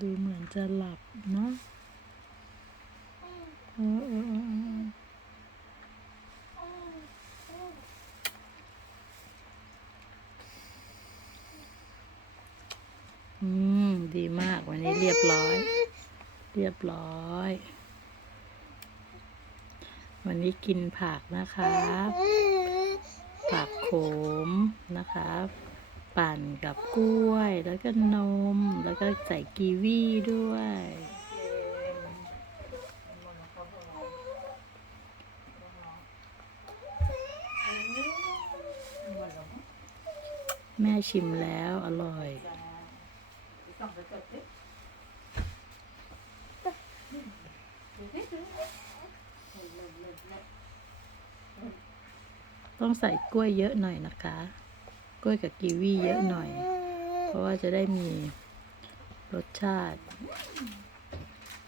ดูเหมือนจะหลับเนาะเออเอออืม ดีมากวันนี้เรียบร้อย เรียบร้อย วันนี้กินผักนะคะ ผักโขมนะคะ ปั่นกับกล้วย แล้วก็นม แล้วก็ใส่กีวีด้วย แม่ชิมแล้วอร่อยต้องใส่กล้วยเยอะหน่อยนะคะ กล้วยกับกีวีเยอะหน่อย เพราะว่าจะได้มีรสชาติ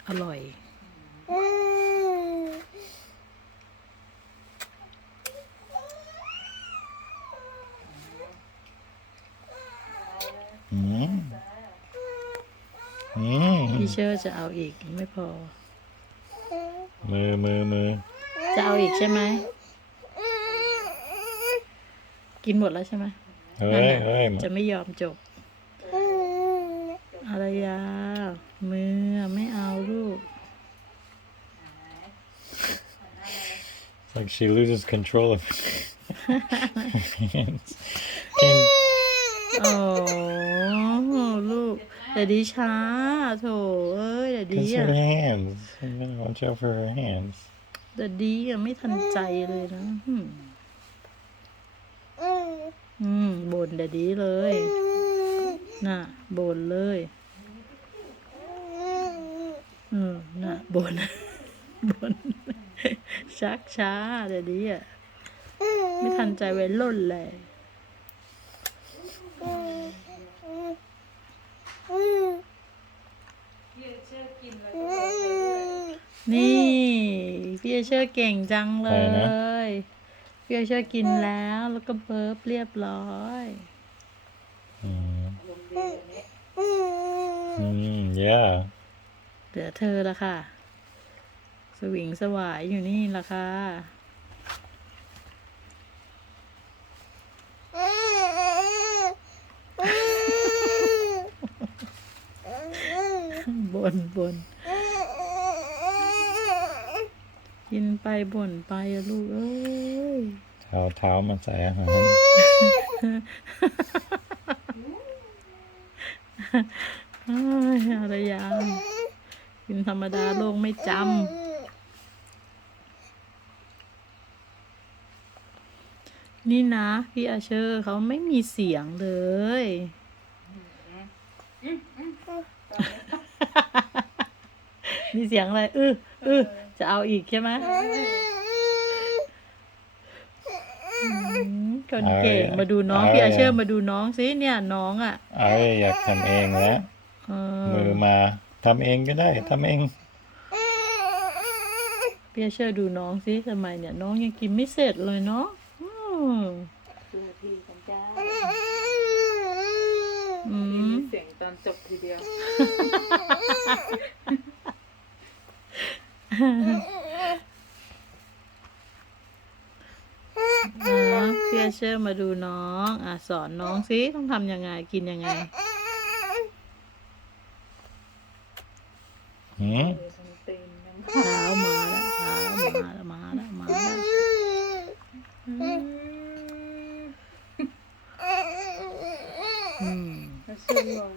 อร่อย อืมอืมพี่เชอร์จะเอาอีกไม่พอ มือมือมือจะเอาอีกใช่ไหม กินหมดแล้วใช่ไหม เฮ้นั่นยน่ะเฮ้ยจะไม่ยอมจบ อะไรยามือไม่เอาลูก It's like she loses control of her hands. Can, โอ้ลูกแต่ดีช้าโถเอ้ยแต่ดี kiss อะ her hands. You gotta watch out for her hands. แต่ดีอะไม่ทันใจเลยนะ อืมบ่นแต่ดีเลย น่ะบ่นเลย อืมน่ะบ่นบ่นชักช้าแต่ดีอะ ไม่ทันใจวัยรุ่นเลยนี่ พี่เอเชอร์เก่งจังเลอะไรนะยพี่เอเชอร์กินแล้วแล้วก็เบิร์บเรียบร้อย Mm. Mm, yeah. เหลือเธอละค่ะ สวิงสวายอยู่นี่ละค่ะบนบน กินไปบ่นไปอะลูกเอ้ยเท้าเท้ามาใส่อาหารเอ้ยอะไรยากินธรรมดาโลกไม่จำ นี่นะ พี่อาเชอร์เขาไม่มีเสียงเลย มีเสียงอะไรอืออือจะเอาอีกใช่ไหมอืมคนเก่งเอามาดูน้องเอาพี่อาเชอร์มาดูน้องสิเนี่ยน้องอะไอ้อยากทำเองแล้วเออมือมาทำเองก็ได้ทำเองพี่อาเชอร์ดูน้องสิทำไมเนี่ย น้องยังกินไม่เสร็จเลยเนาะอืมดูทีกันจ้าอืมเสียงตอนจบทีเดียว อะพี่อาเชอร์มาดูน้อง อะสอนน้องสิต้องทำยังไงกินยังไงหืมมือทั้งตีนทั้งเท้ามาแล้วเท้ามาแล้วมาแล้วมาแล้วอืมแล้วชื่อลง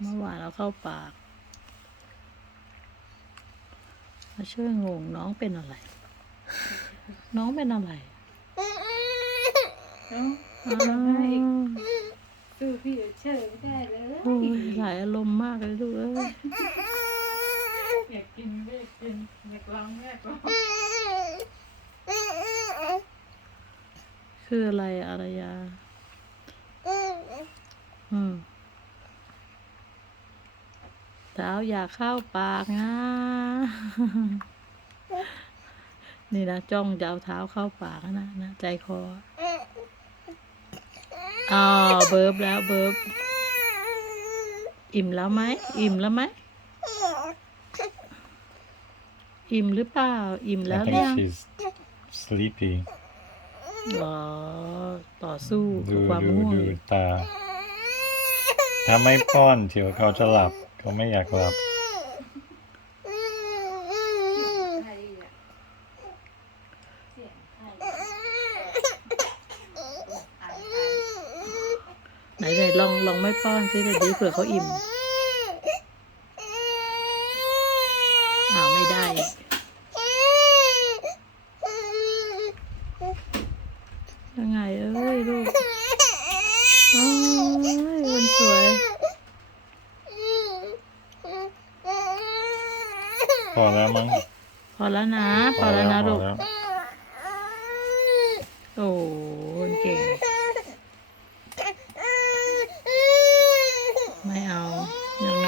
เมื่อวานเราเข้าปาก มาช่วยงงน้องเป็นอะไร น้องเป็นอะไรเอ้าอ้าวสู้พี่เฉยไม่ได้เลยโอ้ยหลายอารมณ์มากเลยลูกเอ้ยอยากกินไม่อยากกินอยากร้องไม่อยากร้องคืออะไรอารยาอืม เท้าอยากเข้าปากนะ นี่นะจ้องจะเอาเท้าเข้าปากนะนะใจคออ๋อเบิร์บแล้วเบิร์บอิ่มแล้วไหม อิ่มแล้วไหม อิ่มหรือเปล่า อิ่ม I แล้วหรือ think ยัง she's sleepy รอต่อสู้กัดูบความดูง่วงดูอยู่ตาถ้าไม่ป้อนเดี๋ยวเขาจะหลับ เขาไม่อยากหลับ ไหนไหนลองลองไม่ป้อนสิเดี๋ยวดีเผื่อเขาอิ่ม อ้าวไม่ได้ ยังไงเอ้ยลูกอ้ยค พอแล้วมั้งพอแล้วนะ พอแล้วนะลูก โอ้เก่ง ไม่เอายังไง